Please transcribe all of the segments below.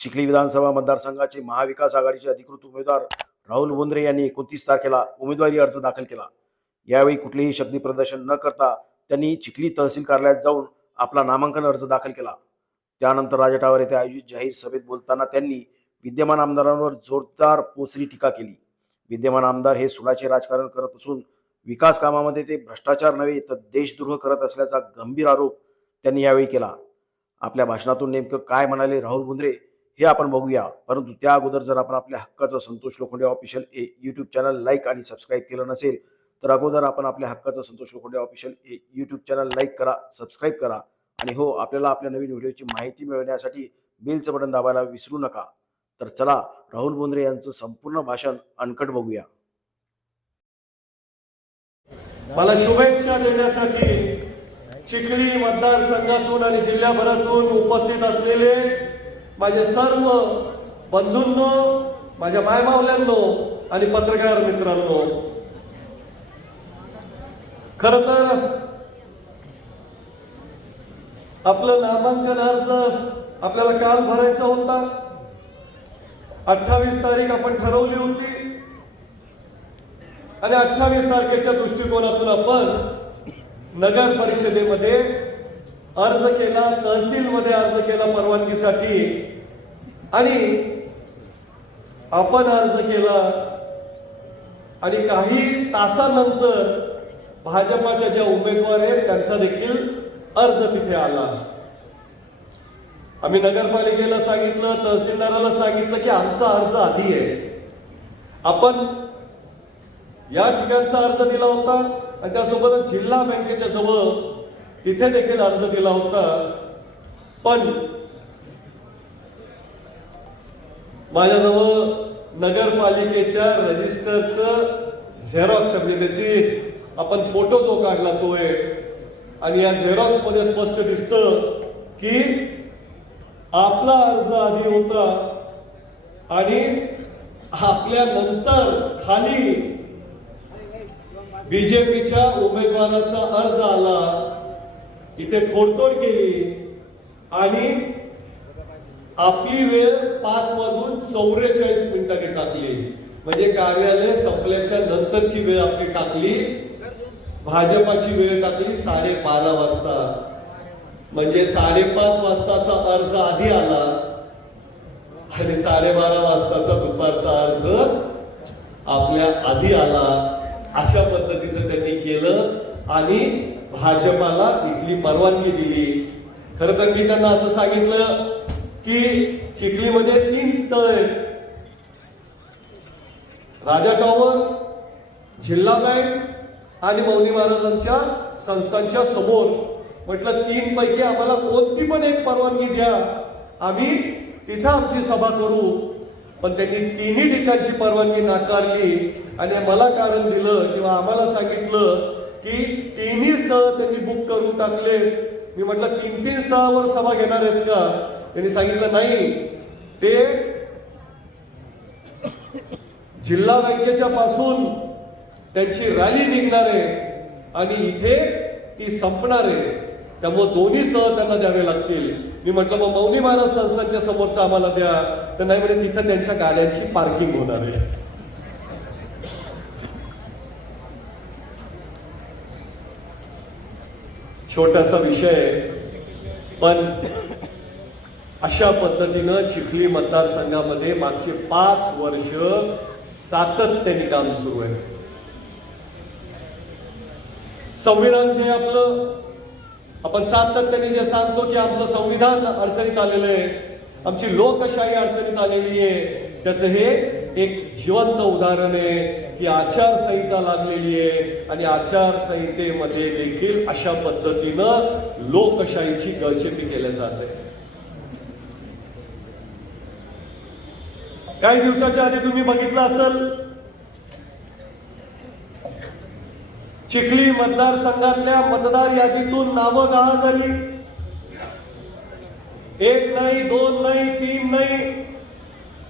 चिखली विधानसभा मतदारसंघाचे महाविकास आघाडीचे अधिकृत उमेदवार राहुल बोंद्रे यांनी 29 तारखेला उमेदवारी अर्ज दाखल केला। यावेळी कुठलेही शक्ती प्रदर्शन न करता त्यांनी चिखली तहसील कार्यालयात जाऊन आपला नामांकन अर्ज दाखल केला। त्यानंतर राजटावर येथे आयोजित जाहीर सभेत बोलताना त्यांनी विद्यमान आमदारांवर जोरदार पोचरी टीका केली। विद्यमान आमदार हे सुडाचे राजकारण करत असून विकास कामामध्ये ते भ्रष्टाचार नव्हे तर देशद्रोह करत असल्याचा गंभीर आरोप त्यांनी यावेळी केला। आपल्या भाषणातून नेमकं काय म्हणाले राहुल बोंद्रे हे आपण बघूया, परंतु त्या अगोदर जर आपण आपल्या हक्काचं Santosh Lokhande official YouTube channel like आणि सबस्क्राईब केलं नसेल तर अगोदर आपण आपल्या हक्काचं Santosh Lokhande official YouTube channel like करा, सबस्क्राईब करा आणि हो, आपल्याला आपल्या नवीन व्हिडिओची माहिती मिळवण्यासाठी बेलचं बटन दाबायला विसरू नका। तर चला राहुल बोंद्रे यांचं संपूर्ण भाषण अनकट बघूया। मला शुभेच्छा देण्यासाठी चिखली मतदारसंघातून आणि जिल्ह्याभरातून उपस्थित असलेले माझे सर्व बंधूंनो, माझ्या मायमावल्यांनो आणि पत्रकार मित्रांनो, खर तर आपलं नामांकन अर्ज आपल्याला काल भरायचा होता। 28 तारीख आपण ठरवली होती आणि 28 तारखेच्या दृष्टिकोनातून आपण नगर परिषदेमध्ये अर्ज केला, तहसीलमध्ये अर्ज केला परवानगीसाठी आणि आपण अर्ज केला आणि काही तासानंतर भाजपाच्या ज्या उमेदवार आहेत त्यांचा देखील अर्ज तिथे आला। आम्ही नगरपालिकेला सांगितलं, तहसीलदाराला सांगितलं की आमचा अर्ज आधी आहे। आपण या ठिकाणचा अर्ज दिला होता आणि त्यासोबतच जिल्हा बँकेच्या जवळ तिथे देखील अर्ज दिला होता, पण माझ्याजवळ नगरपालिकेच्या रजिस्टरचं झेरॉक्स म्हणजे त्याची आपण फोटो जो काढला तो आहे आणि या झेरॉक्स मध्ये स्पष्ट दिसतं की आपला अर्ज आधी होता आणि आपल्या नंतर खाली बीजेपीच्या उमेदवाराचा अर्ज आला। इथे खोडतोड केली आणि आपली वेळ 5:44 टाकली, म्हणजे कार्यालय संपल्याच्या नंतरची वेळ आपली टाकली। भाजपाची वेळ टाकली 12:30 वाजता, म्हणजे 5:30 वाजताचा अर्ज आधी आला आणि 12:30 वाजताचा दुपारचा अर्ज आपल्या आधी आला। अशा पद्धतीचं त्यांनी केलं आणि भाजपाला इथली परवानगी दिली। खरं तर मी त्यांना असं सांगितलं की चिखलीमध्ये 3 स्थळ आहेत, राजा टॉवर, जिल्हा बँक आणि मौनी महाराजांच्या संस्थांच्या समोर। म्हटलं 3 पैकी आम्हाला कोणती पण एक परवानगी द्या, आम्ही तिथं आमची सभा करू। पण त्यांनी 3ही ठिकाणची परवानगी नाकारली आणि मला कारण दिलं किंवा आम्हाला सांगितलं की 3ही स्थळ त्यांनी बुक करून टाकले। मी म्हटलं 3 स्थळावर सभा घेणार आहेत का? त्यांनी सांगितलं नाही, ते जिल्हा बँकेच्या पासून त्यांची रॅली निघणार आहे आणि इथे ती संपणार आहे, त्यामुळे 2ही स्थळ त्यांना द्यावे लागतील। मी म्हटलं मग मौनी महाराज संस्थांच्या समोरचं आम्हाला द्या, तर नाही म्हणजे तिथं त्यांच्या गाड्यांची पार्किंग होणार आहे। छोटासा विषय, पण अशा पद्धतीनं चिखली मतदारसंघामध्ये मागचे 5 वर्ष सातत्याने काम सुरू आहे। संविधान जे आपलं, आपण सातत्याने जे सांगतो की आमचं संविधान अडचणीत आलेलं आहे, आमची लोकशाही अडचणीत आलेली आहे, त्याचं हे एक जिवंत उदाहरण आहे की आचारसंहिता लागलेली आहे आणि आचारसंहितेमध्ये देखील अशा पद्धतीनं लोकशाहीची गळचेपी केली जाते। काही दिवसाच्या आधी तुम्ही बघितलं असेल, चिखली मतदारसंघातल्या मतदार यादीतून नावं गहाळ झाली। 1 नाही, 2 नाही, 3 नाही,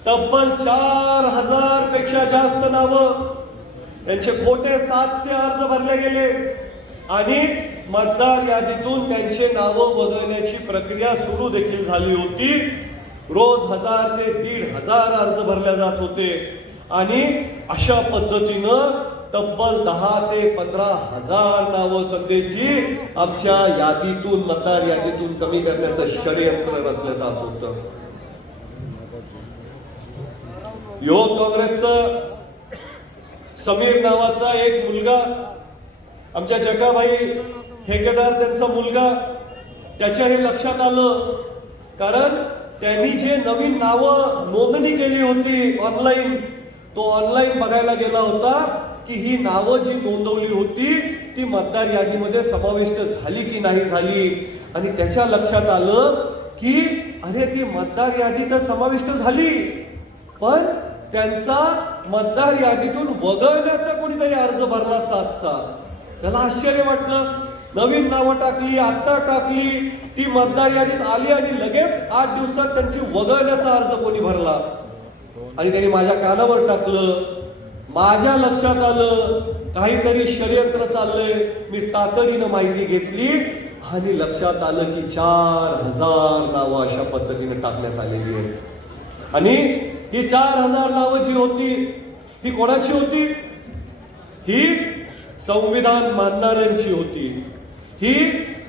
तब्बल 4000 पेक्षा जास्त नावं, त्यांचे खोटे 7चे अर्ज भरले गेले आणि मतदार यादीतून त्यांचे नावं बदलण्याची प्रक्रिया सुरू देखील झाली होती। रोज 1000 ते 1500 अर्ज भरले जात होते आणि अशा पद्धतीनं तब्बल 10 ते 15,000 नावं संदेशजी आमच्या यादीतून मतदार यादीतून कमी करण्याचं षडयंत्र रचलं जात होतं. युवक काँग्रेसचं समीर नावाचा एक मुलगा, आमच्या जगाबाई ठेकेदार त्यांचा मुलगा, त्याच्या हे लक्षात आलं कारण त्यांनी जे नवीन नावं नोंदणी केली होती ऑनलाईन, तो ऑनलाईन बघायला गेला होता की ही नावं जी नोंदवली होती ती मतदार यादीमध्ये समाविष्ट झाली की नाही झाली. आणि त्याच्या लक्षात आलं की अरे ती मतदार यादी तर समाविष्ट झाली, पण त्यांचा मतदार यादीतून वगळण्याचा कोणीतरी अर्ज भरला 7चा. त्याला आश्चर्य वाटलं. नवीन नावं टाकली, आता टाकली, ती मतदार यादीत आली आणि लगेच 8 दिवसात त्यांची वगळण्याचा अर्ज कोणी भरला. आणि त्यांनी माझ्या कानावर टाकलं. माझ्या लक्षात आलं काहीतरी षडयंत्र चाललंय. मी तातडीनं माहिती घेतली आणि लक्षात आलं की 4000 नावं अशा पद्धतीने टाकण्यात आलेली आहेत. आणि ही 4000 नावं जी होती ही कोणाची होती? ही संविधान मानणाऱ्यांची होती. ही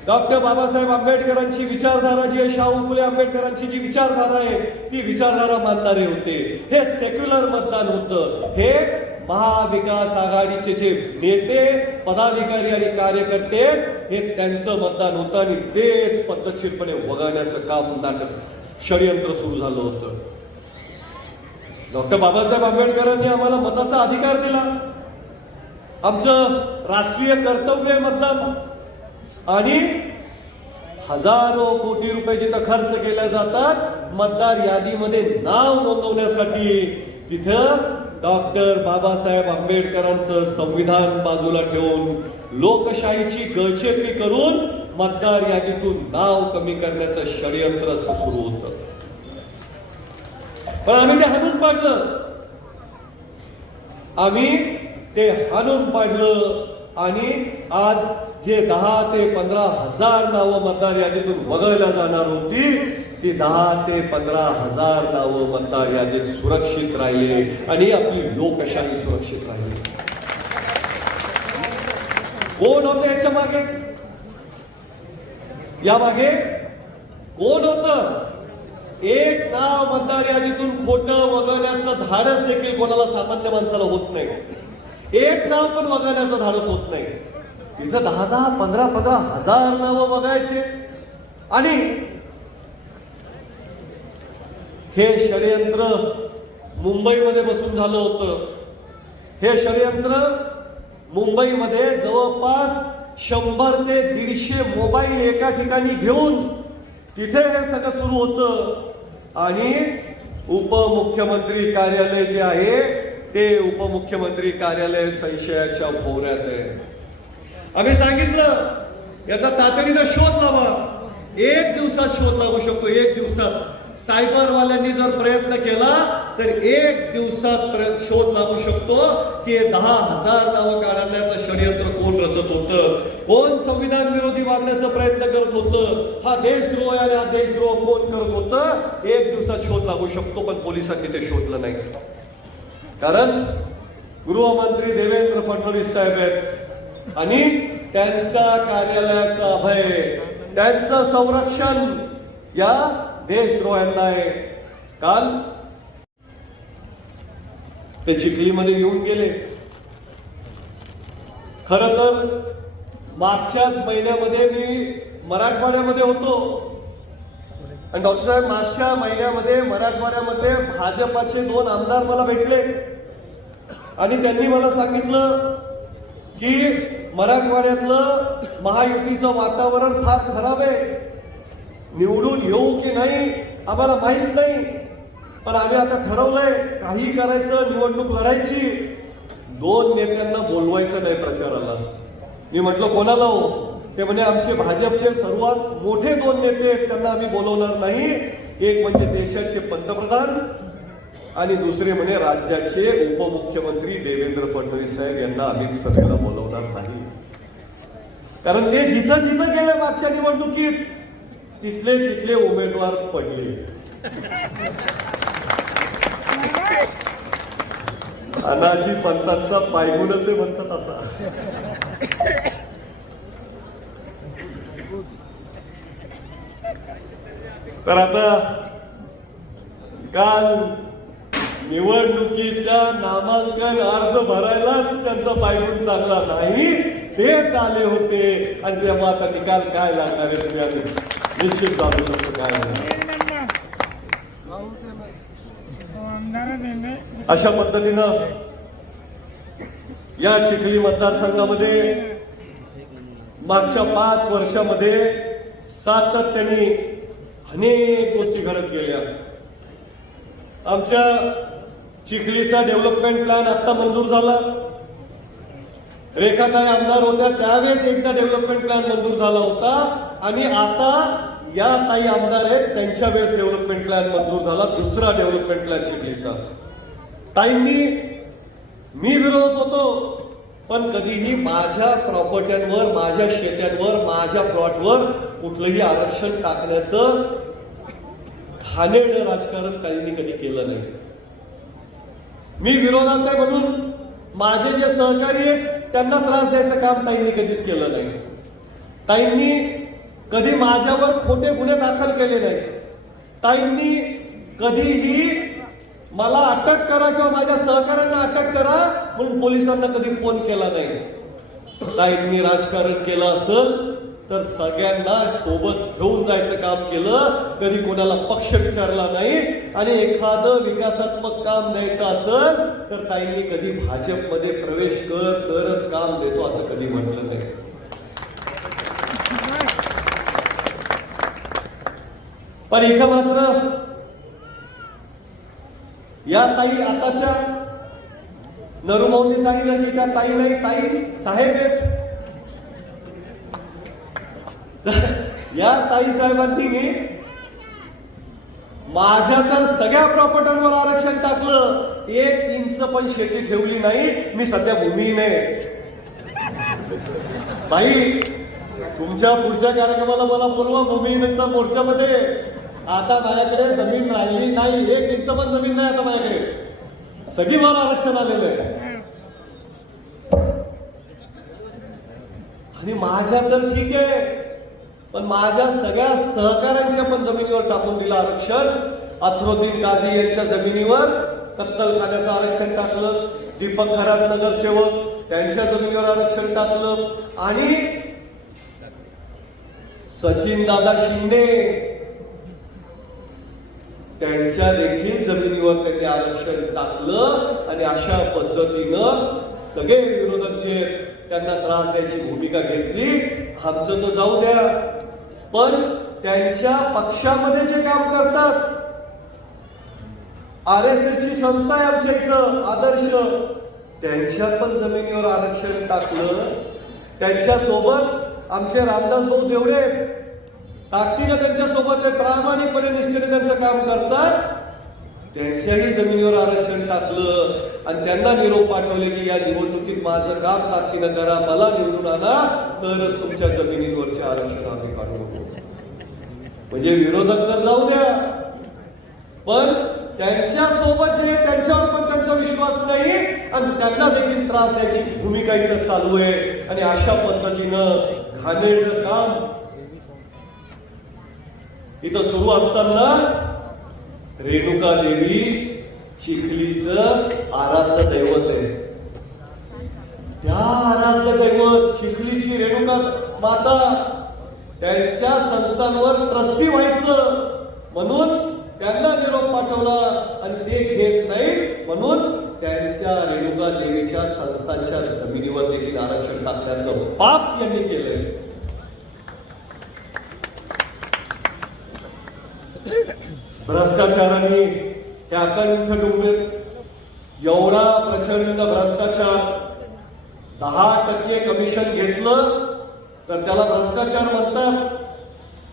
डॉक्टर बाबासाहेब आंबेडकरांची विचारधारा जी आहे, शाहू फुले आंबेडकरांची जी विचारधारा आहे ती विचारधारा मानणारे होते. हे सेक्युलर मतदान होतं. हे महाविकास आघाडीचे जे नेते, पदाधिकारी आणि कार्यकर्ते हे त्यांचं मतदान होतं आणि तेच पद्धतशीरपणे वगळण्याचं काम नाटक षडयंत्र सुरू झालं होतं. डॉक्टर बाबासाहेब आंबेडकरांनी आम्हाला मताचा अधिकार दिला. आमचं राष्ट्रीय कर्तव्य आहे मतदान. आणि हजारो कोटी रुपये जिथं खर्च केले जातात मतदार यादीमध्ये नाव नोंदवण्यासाठी, तिथं डॉक्टर बाबासाहेब आंबेडकरांचं संविधान बाजूला ठेवून लोकशाहीची गळचेपी करून मतदार यादीतून नाव कमी करण्याचं षडयंत्र सुरू होतं. पण आम्ही ते हाणून पाडलं. आम्ही ते हाणून पाडलं आणि आज जे 10 ते 15,000 नावं मतदार यादीतून वगळल्या जाणार होती ती 10 ते 15,000 नावं मतदार यादीत सुरक्षित राहिले आणि आपली लोकशाही सुरक्षित राहिली. कोण होतं याच्या मागे? यामागे कोण होतं? एक नाव मतदार यादीतून खोटं वगळण्याचं धाडस देखील कोणाला सामान्य माणसाला होत नाही. एक नाव पण वगळण्याचं धाडस होत नाही. तिथं 10-10, 15-15,000 नावं बघायचे. आणि हे षडयंत्र मुंबईमध्ये बसून झालं होतं. हे षडयंत्र मुंबईमध्ये जवळपास 100 ते 150 मोबाईल एका ठिकाणी घेऊन तिथे हे सगळं सुरू होतं. आणि उपमुख्यमंत्री कार्यालय जे आहे ते उपमुख्यमंत्री कार्यालय संशयाच्या भोवऱ्यात आहे. आम्ही सांगितलं याचा तातडीनं शोध लावा. 1 दिवसात शोध लागू शकतो. 1 दिवसात सायबरवाल्यांनी जर प्रयत्न केला तर 1 दिवसात शोध लागू शकतो की 10,000 नावं काढण्याचं षडयंत्र कोण रचत होतं, कोण संविधान विरोधी वागण्याचा प्रयत्न करत होतं, हा देशद्रोह आहे आणि हा देशद्रोह कोण करत होतं. 1 दिवसात शोध लागू शकतो. पण पोलिसांनी ते शोधलं नाही. कारण गृहमंत्री देवेंद्र फडणवीस साहेब आहेत आणि त्यांचा कार्यालयाचा अभय, त्यांचं संरक्षण या देशद्रोह्यांना आहे. काल ते चिखलीमध्ये येऊन गेले. खरं तर मागच्याच महिन्यामध्ये मी मराठवाड्यामध्ये होतो आणि डॉक्टर साहेब मागच्या महिन्यामध्ये मराठवाड्यामध्ये भाजपाचे 2 आमदार मला भेटले आणि त्यांनी मला सांगितलं की मराठवाड्यातलं महायुतीचं वातावरण फार खराब आहे. निवडून येऊ की नाही आम्हाला माहित नाही, पण आम्ही आता ठरवलंय काही करायचं, निवडणूक लढायची. 2 नेत्यांना बोलवायचं नाही प्रचाराला. मी म्हटलं कोणाला हो? ते म्हणजे आमचे भाजपचे सर्वात मोठे 2 नेते आहेत, त्यांना आम्ही बोलवणार नाही. एक म्हणजे देशाचे पंतप्रधान आणि दुसरे म्हणजे राज्याचे उपमुख्यमंत्री देवेंद्र फडणवीस साहेब यांना आम्ही सभेला बोलवणार नाही. कारण ते जिथं जिथं गेले मागच्या निवडणुकीत तिथले उमेदवार पडले. अनाजी पंतांचा पायगुणच आहे म्हणतात असा. तर आता काल निवडणुकीच्या नामांकन अर्ज भरायलाच त्यांचा पायगुण चांगला नाही, तेच आले होते. आणि जेव्हा आता निकाल काय लागणार आहे तुम्ही आम्ही निश्चित जाणू शकतो काय होणार. अशा पद्धतीनं या चिखली मतदारसंघामध्ये मागच्या 5 वर्षामध्ये सातत्याने अनेक गोष्टी घडत गेल्या. आमच्या चिखलीचा डेव्हलपमेंट प्लॅन आता मंजूर झाला. रेखाताई आमदार होत्या त्यावेळेस एकदा डेव्हलपमेंट प्लॅन मंजूर झाला होता आणि आता या ताई आमदार आहेत त्यांच्या वेळेस डेव्हलपमेंट प्लॅन मंजूर झाला, दुसरा डेव्हलपमेंट प्लॅन चिखलीचा. ताईंनी मी विरोध होतो, पण कधीही माझ्या प्रॉपर्ट्यांवर, माझ्या शेत्यांवर, माझ्या प्लॉटवर कुठलंही आरक्षण टाकण्याचं घाणेरडं राजकारण ताईंनी कधी केलं नाही. मी विरोधात आहे म्हणून माझे जे सहकारी आहेत त्यांना त्रास द्यायचं काम ताईंनी कधीच केलं नाही. ताईंनी कधी माझ्यावर खोटे गुन्हे दाखल केले नाहीत. ताईंनी कधीही मला अटक करा किंवा माझ्या सहकाऱ्यांना अटक करा म्हणून पोलिसांना कधी फोन केला नाही. ताईंनी राजकारण केलं असेल तर सगळ्यांना सोबत घेऊन जायचं काम केलं. कधी कोणाला पक्ष विचारला नाही. आणि एखादं विकासात्मक काम द्यायचं असेल तर ताईंनी कधी भाजपमध्ये प्रवेश कर तरच काम देतो असं कधी म्हटलं नाही. पण इथं मात्र या ताई आताच्या नरुमौनी सांगितलं की त्या ताई नाही, ताई साहेब आहेत. या ताई साहेबांनी माझ्या तर सगळ्या प्रॉपर्टीवर आरक्षण टाकलं, 1 इंच पण शेती ठेवली नाही. मी सध्या भूमिहीन आहे. बाई तुमच्या पुढच्या कार्यक्रमाला मला बोलवा भूमिहीनचा मोर्चामध्ये. आता माझ्याकडे जमीन राहिली नाही, 1 इंच पण जमीन नाही आता माझ्याकडे. सगळी मला आरक्षण आलेलं आहे. आणि माझ्या तर ठीक आहे, पण माझ्या सगळ्या सहकाऱ्यांच्या पण जमिनीवर टाकून दिलं आरक्षण. अथरुद्दीन काझी यांच्या जमिनीवर कत्तलखान्याचं आरक्षण टाकलं. दीपक खरात नगरसेवक त्यांच्या जमिनीवर आरक्षण टाकलं. आणि सचिन दादा शिंदे त्यांच्या देखील जमिनीवर त्यांनी आरक्षण टाकलं. आणि अशा पद्धतीनं सगळे विरोधक जे त्यांना त्रास द्यायची भूमिका घेतली. आमचं तर जाऊ द्या, पण त्यांच्या पक्षामध्ये जे काम करतात, RSS ची संस्था आहे आमच्या इथं आदर्श, त्यांच्या पण जमिनीवर आरक्षण टाकलं. त्यांच्या सोबत आमचे रामदास भाऊ देवडे आहेत, ताकदीनं त्यांच्या सोबत ते प्रामाणिकपणे निष्ठेने त्यांचं काम करतात. त्यांच्याही जमिनीवर आरक्षण टाकलं आणि त्यांना निरोप पाठवले की या निवडणुकीत माझं काम ताकदीनं करा, मला निवडून आणा, तरच तुमच्या जमिनीवरचे आरक्षण आम्ही काढू. म्हणजे विरोधक तर जाऊ द्या, पण त्यांच्या सोबत जे त्यांच्यावर पण त्यांचा विश्वास नाही आणि त्यांना देखील त्रास द्यायची भूमिका इथं चालू आहे. आणि अशा पद्धतीनं घाणेरडं काम इथं सुरू असताना रेणुका देवी चिखलीचं आराध्य दैवत आहे. त्या आराध्य दैवत चिखलीची रेणुका माता त्यांच्या संस्थांवर ट्रस्टी व्हायचं म्हणून त्यांना निरोप पाठवला आणि ते घेत नाही म्हणून त्यांच्या रेणुका देवीच्या संस्थांच्या जमिनीवर देखील आरक्षण टाकण्याचं पाप यांनी केलंय. भ्रष्टाचाराने त्या अकंठ डोंगर एवढा प्रचंड भ्रष्टाचार, 10% कमिशन घेतलं तर त्याला भ्रष्टाचार म्हणतात.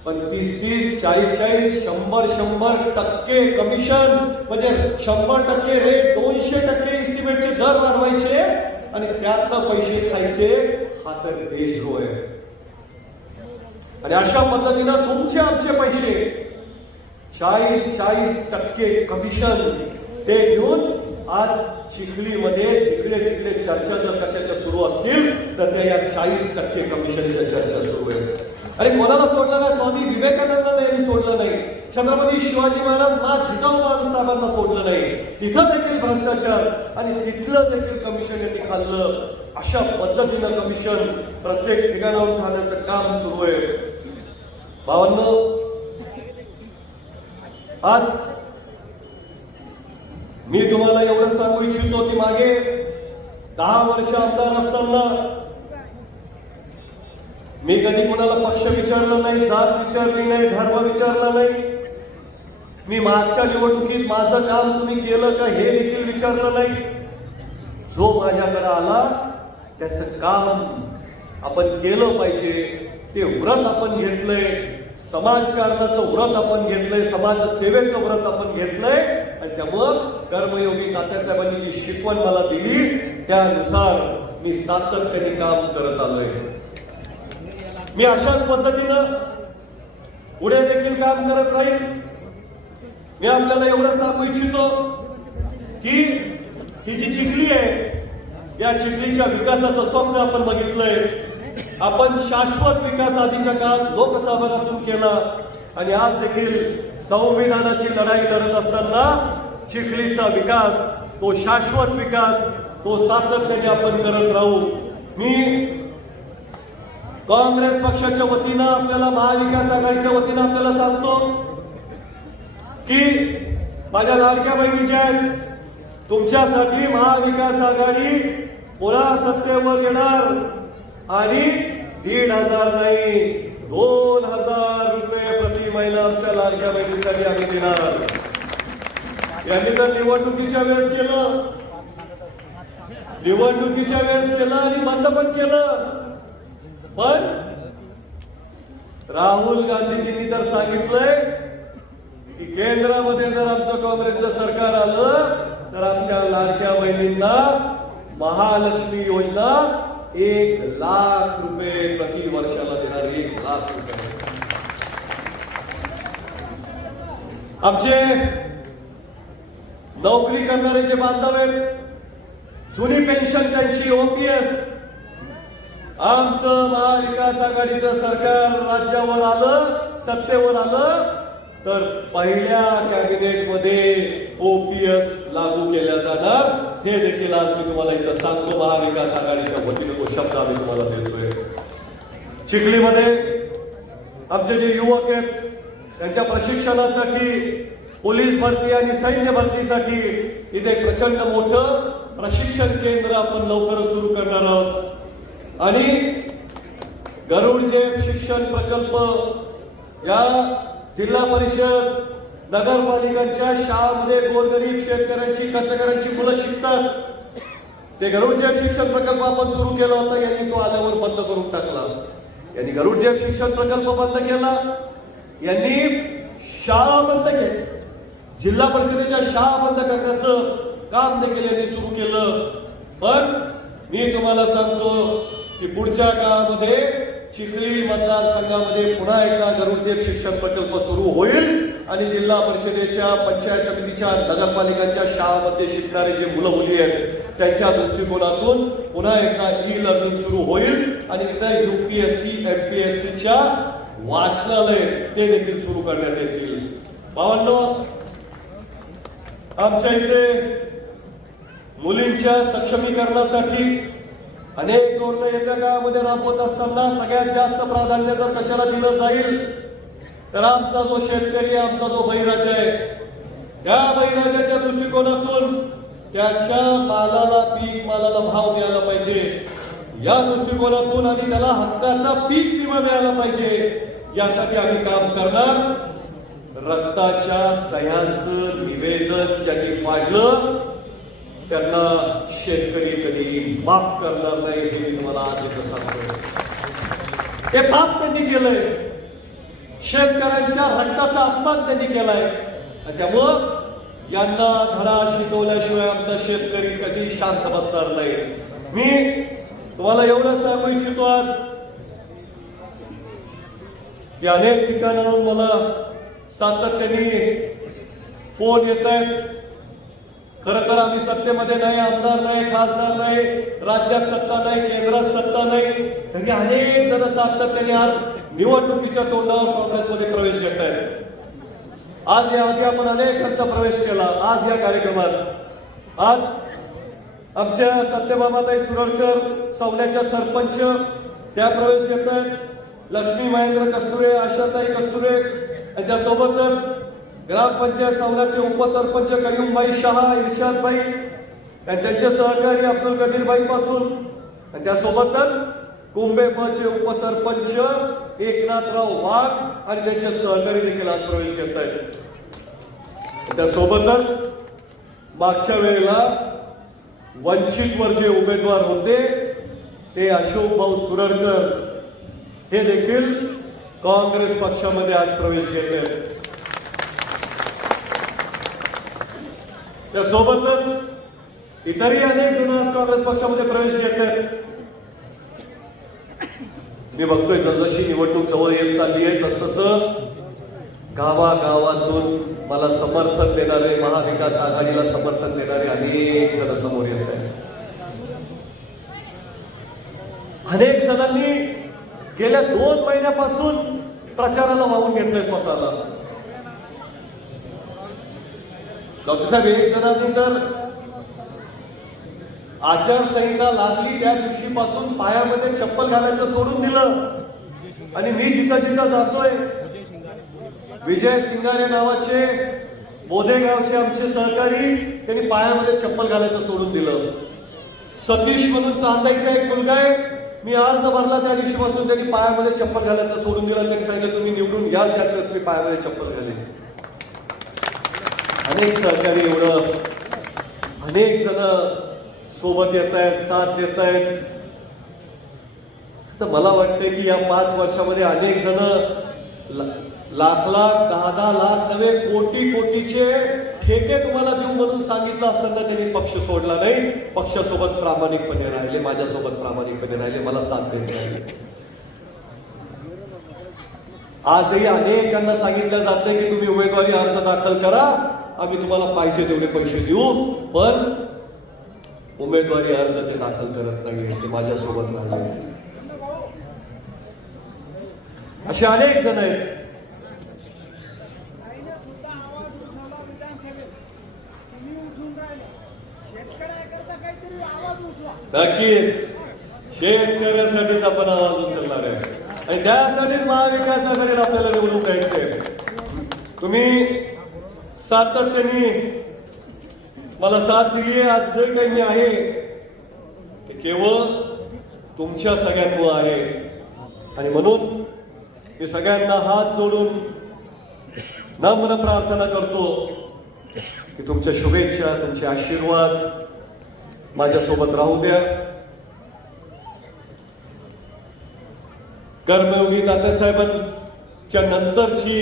पण 30-30, 40-40, 100% कमिशन म्हणजे 100% रेट, 200% इस्टिमेटचे दर वाढवायचे आणि त्यातनं पैसे खायचे. हा तर देशद्रोह आहे. आणि अशा पद्धतीनं तुमचे आमचे पैसे 40% कमिशन ते घेऊन आज चिखलीमध्ये जिकडे तिकडे चर्चा जर कशाच्या सुरू असतील तर त्या या 40% कमिशनच्या चर्चा सुरू आहेत. आणि कोणाला सोडलं नाही? स्वामी विवेकानंद यांनी सोडलं नाही, छत्रपती शिवाजी महाराज जिजाऊ साहेबांना सोडलं नाही. तिथं देखील भ्रष्टाचार आणि तिथलं देखील कमिशन यांनी खाल्लं. अशा पद्धतीनं कमिशन प्रत्येक ठिकाणावर खाण्याचं काम सुरू आहे. भावांनो, आज मी तुम्हाला एवढं सांगू इच्छितो की मागे 10 वर्ष आमदार असताना मी कधी कोणाला पक्ष विचारला नाही, जात विचारली नाही, धर्म विचारला नाही. मी मागच्या निवडणुकीत माझं काम तुम्ही केलं का हे देखील विचारलं नाही. जो माझ्याकडे आला त्याचं काम आपण केलं पाहिजे, ते व्रत आपण घेतलंय, समाजकारणाचं व्रत आपण घेतलंय, समाजसेवेचं व्रत आपण घेतलंय. आणि त्यामुळं कर्मयोगी तात्यासाहेबांनी जी शिकवण मला दिली त्यानुसार मी सातत्याने काम करत आलोय. मी अशाच पद्धतीनं पुढे देखील काम करत राहील. मी आपल्याला एवढं सांगू इच्छितो की ही जी चिखली आहे या चिखलीच्या विकासाचं स्वप्न आपण बघितलंय. आपण शाश्वत विकास आधीच्या काळात लोकसभातून केला आणि आज देखील संविधानाची लढाई लढत असताना चिखलीचा विकास, तो शाश्वत विकास, तो सातत्याने आपण करत राहू. मी काँग्रेस पक्षाच्या वतीनं आपल्याला, महाविकास आघाडीच्या वतीनं आपल्याला सांगतो की माझ्या लाडक्या बहिणी ज्या आहेत, तुमच्यासाठी महाविकास आघाडी पुन्हा सत्तेवर येणार आणि 1,500 नाही 2,000 रुपये प्रति महिना आमच्या लाडक्या बहिणीसाठी आम्ही देणार. यांनी तर निवडणुकीच्या वेळेस केलं, निवडणुकीच्या वेळेस केलं आणि बंद पण केलं. पण राहुल गांधीजींनी तर सांगितलंय की केंद्रामध्ये जर आमचं काँग्रेसचं सरकार आलं तर आमच्या लाडक्या बहिणींना महालक्ष्मी योजना 1,00,000 रुपये प्रति वर्षाला देणार. 1,00,000 रुपये. आमचे नोकरी करणारे जे बांधव आहेत, जुनी पेन्शन त्यांची, ओपीएस, आमचं महाविकास आघाडीचं सरकार राज्यावर आलं, सत्तेवर आलं तर पहिल्या कॅबिनेटमध्ये ओपीएस लागू केल्या जाणार. हे देखील आज मी तुम्हाला इथं सांगतो. महाविकास आघाडीच्या वतीने तो शब्द आम्ही तुम्हाला देतोय. चिखलीमध्ये आमचे जे युवक आहेत त्यांच्या प्रशिक्षणासाठी, पोलीस भरती आणि सैन्य भरतीसाठी इथे एक प्रचंड मोठं प्रशिक्षण केंद्र आपण लवकरच सुरू करणार आहोत. आणि गरुडजेब शिक्षण प्रकल्प या जिल्हा परिषद, नगरपालिकांच्या शाळांमध्ये गोरगरीब शेतकऱ्यांची, कष्टकऱ्यांची मुलं शिकतात. ते गरुडजेब शिक्षण प्रकल्प आपण सुरू केला होता, यांनी तो आल्यावर बंद करून टाकला. यांनी गरुडजेब शिक्षण प्रकल्प बंद केला, यांनी शाळा बंद केल्या, जिल्हा परिषदेच्या शाळा बंद करण्याचं काम देखील यांनी सुरू केलं. पण मी तुम्हाला सांगतो की पुढच्या काळामध्ये चिखली मतदारसंघामध्ये पुन्हा एकदा गरुडजेब शिक्षण प्रकल्प सुरू होईल आणि जिल्हा परिषदेच्या, पंचायत समितीच्या, नगरपालिकांच्या शाळांमध्ये शिकणारे जे मुलं मुली आहेत त्यांच्या दृष्टिकोनातून पुन्हा एकदा ई लर्निंग सुरू होईल आणि तिथे UPSC, MPSCच्या वाचनालय ते देखील सुरू करण्यात येतील. भावांनो, आमच्या इथे मुलींच्या सक्षमीकरणासाठी अनेक धोरणं येत्या काळामध्ये राबवत असताना सगळ्यात जास्त प्राधान्य जर कशाला दिलं जाईल तर आमचा जो शेतकरी, आमचा जो बळीराजा आहे, त्या बळीराजाच्या दृष्टिकोनातून त्याच्या मालाला, पीक मालाला भाव मिळाला पाहिजे या दृष्टिकोनातून आणि त्याला हक्काचा पीक विमा मिळाला पाहिजे यासाठी आम्ही काम करणार. रक्ताच्या सह्यांचं निवेदन ज्यांनी पाडलं त्यांना शेतकरी कधी माफ करणार नाही हे मी तुम्हाला आज इथं सांगतो. हे पाप त्यांनी केलंय, शेतकऱ्यांच्या रक्ताचा अपमान त्यांनी केलाय. त्यामुळं यांना धडा शिकवल्याशिवाय आमचा शेतकरी कधी शांत बसणार नाही. मी तुम्हाला एवढं सांगू इच्छितो आज की अनेक ठिकाणाहून मला सातत्याने फोन येत आहेत. खरं तर आम्ही सत्तेमध्ये नाही, आमदार नाही, खासदार नाही, राज्यात सत्ता नाही, केंद्रात सत्ता नाही, तरी अनेक जण सातत्याने आज निवडणुकीच्या तोंडावर काँग्रेसमध्ये प्रवेश घेत आहेत. आज याआधी आपण अनेकांचा प्रवेश केला. आज या कार्यक्रमात आज आमच्या सत्यभामाताई सुरडकर सवल्याच्या सरपंच त्या प्रवेश घेत आहेत. लक्ष्मी महेंद्र कस्तुरे, आशाताई कस्तुरे, त्यासोबतच ग्रामपंचायत सवल्याचे उपसरपंच कयूमबाई शहा, इर्शादबाई आणि त्यांचे सहकारी अब्दुल कदीरबाई पासून, आणि त्यासोबतच कुंभे फचे उपसरपंच एकनाथराव वाघ आणि त्यांचे सहकारी देखील आज प्रवेश घेत आहेत. त्यासोबतच मागच्या वेळेला वंचितवर जे उमेदवार होते ते अशोक भाऊ सुरडकर हे देखील काँग्रेस पक्षामध्ये आज प्रवेश घेत आहेत. त्यासोबतच इतरही अनेक जण आज काँग्रेस पक्षामध्ये प्रवेश घेत आहेत. मी बघतोय जसजशी निवडणूक जवळ येत चालली आहे तसतसं गावागावातून मला समर्थन देणारे, महाविकास आघाडीला समर्थन देणारे अनेक जण समोर येत आहेत. अनेक जणांनी गेल्या 2 महिन्यापासून प्रचाराला वाहून घेतलंय स्वतःला. डॉक्टर साहेब, एक जणांनी तर आचारसंहिता लागली त्या दिवशीपासून पायामध्ये चप्पल घालायचं सोडून दिलं आणि मी जिथं जिथं जातोय, विजय सिंगारे नावाचे बोधेगावचे आमचे सहकारी, त्यांनी पायामध्ये चप्पल घालायचं सोडून दिलं. सतीश म्हणून चांदाईचा एक मुलगा आहे, मी अर्ज भरला त्या दिवशीपासून त्यांनी पायामध्ये चप्पल घालायचं सोडून दिलं. त्यांनी सांगितलं तुम्ही निवडून याल त्याच वेळेस मी पायामध्ये चप्पल घालेन. अनेक सहकारी एवढं अनेक जण सोबत येत आहेत, साथ देत आहेत. तर मला वाटतं की या 5 वर्षामध्ये अनेक जण लाख लाख, 10-10 लाख नव्हे कोटी कोटीचे ठेके तुम्हाला देऊ म्हणून सांगितलं असताना त्यांनी पक्ष सोडला नाही. पक्षासोबत प्रामाणिकपणे राहिले, माझ्यासोबत प्रामाणिकपणे राहिले, मला साथ देत राहिले. आजही अनेकांना सांगितलं जातंय की तुम्ही उमेदवारी अर्ज दाखल करा, आम्ही तुम्हाला पाहिजे तेवढे पैसे देऊ, पण उमेदवारी अर्ज ते दाखल करत नाही, ते माझ्यासोबत राहिले. असे अनेक जण आहेत. नक्कीच शेतकऱ्यासाठीच आपण आवाज उचलणार आहे आणि त्यासाठीच महाविकास आघाडीला आपल्याला निवडून द्यायचंय. तुम्ही सातत्याने मला साथ दिली आहे. आज जे काही मी आहे ते केवळ तुमच्या सगळ्यांमुळे आहे आणि म्हणून मी सगळ्यांना हात जोडून नम्र प्रार्थना करतो की तुमच्या शुभेच्छा, तुमचे आशीर्वाद माझ्यासोबत राहू द्या. कर्मयोगी तात्यासाहेबांच्या नंतरची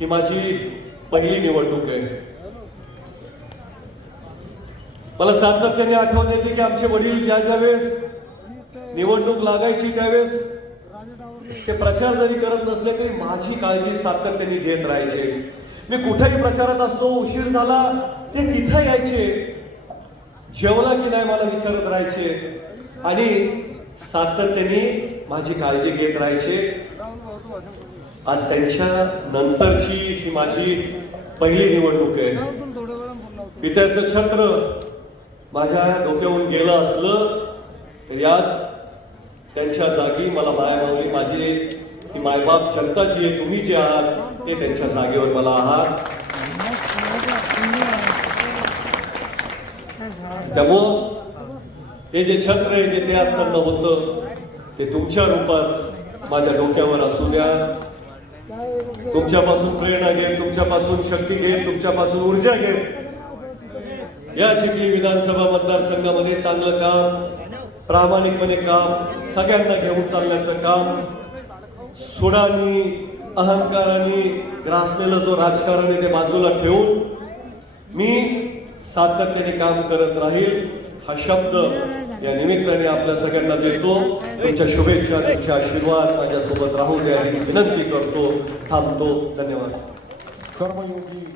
ही माझी पहिली निवडणूक आहे. मला सातत्याने आठवण येते की आमचे वडील ज्या वेळेस निवडणूक लागायची त्यावेळेस ते प्रचार जरी करत नसले तरी माझी काळजी सातत्याने घेत राहायचे. मी कुठेही प्रचारात असतो, उशीर झाला ते तिथं यायचे, जेवला की नाही मला विचारत राहायचे आणि सातत्याने माझी काळजी घेत राहायचे. आज त्यांच्या नंतरची ही माझी पहिली निवडणूक आहे. पित्याचं छत्र माझ्या डोक्यावरून गेलं असलं तरी आज त्यांच्या जागी मला मायमाऊली, माझी ती मायबाप जनता जी आहे, तुम्ही जे आहात ते त्यांच्या जागेवर मला आहात. त्यामुळं ते जे छत्र आहे जे ते असताना होतं ते तुमच्या रूपात माझ्या डोक्यावर असू द्या. तुमच्यापासून प्रेरणा घेत, तुमच्यापासून शक्ती घेत, तुमच्यापासून ऊर्जा घेत या चिखली विधानसभा मतदारसंघामध्ये चांगलं काम, प्रामाणिकपणे काम, सगळ्यांना घेऊन चालण्याचं काम, सुडानी अहंकाराने ग्रासलेलं जो राजकारण आहे ते बाजूला ठेवून मी सातत्याने काम करत राहील. हा शब्द या निमित्ताने आपल्या सगळ्यांना देतो. तुमच्या शुभेच्छा, तुमचे आशीर्वाद माझ्यासोबत राहू द्या ही विनंती करतो. थांबतो. धन्यवाद. कर्मयोगी